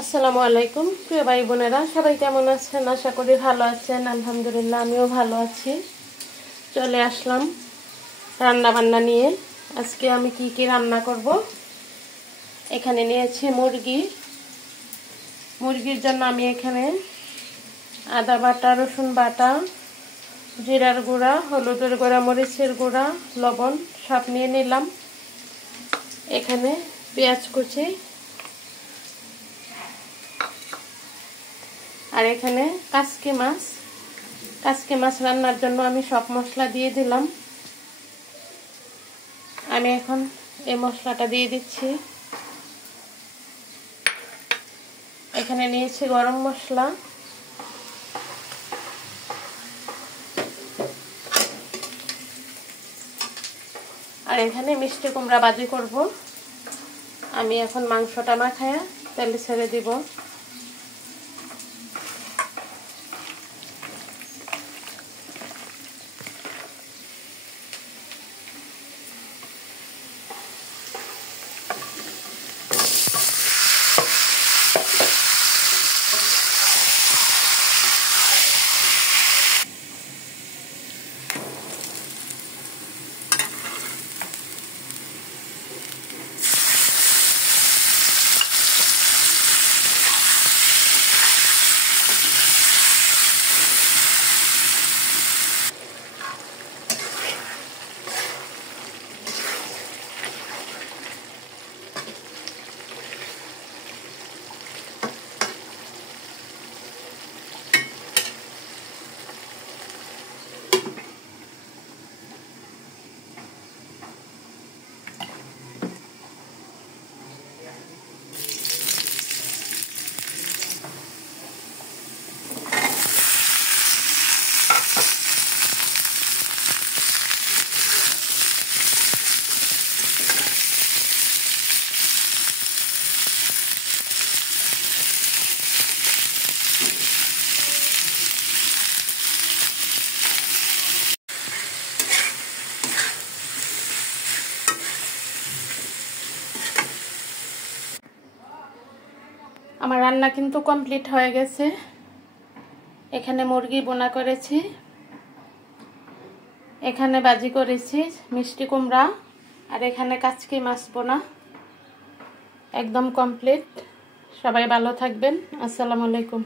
আসসালামু আলাইকুম প্রিয় ভাই বোনেরা, সবাই কেমন আছেন? আশা করি ভালো আছেন। আলহামদুলিল্লাহ, আমিও ভালো আছি। চলে আসলাম রান্না বান্না নিয়ে। আজকে আমি কি রান্না করব। এখানে নিয়েছি মুরগির জন্য আমি এখানে আদা বাটা, রসুন বাটা, জিরার গুঁড়া, হলুদের গুঁড়া, মরিচের গুঁড়া, লবণ সব নিয়ে নিলাম। এখানে পেঁয়াজ কুচি, আর এখানে কাসকি মাছ রান্নার জন্য আমি সব মশলা দিয়ে দিলাম। আমি এখন এই মশলাটা দিয়ে দিচ্ছি। এখানে নিয়েছি গরম মশলা, আর এখানে মিষ্টি কুমড়া ভাজি করব। আমি এখন মাংসটা মাখায়া তেলে ছেড়ে দিব। আমার রান্না কিন্তু কমপ্লিট হয়ে গেছে। এখানে মুরগি বোনা করেছি, এখানে ভাজি করেছি মিষ্টি কুমড়া, আর এখানে কাচকি মাছ বোনা। একদম কমপ্লিট। সবাই ভালো থাকবেন। আসসালামু আলাইকুম।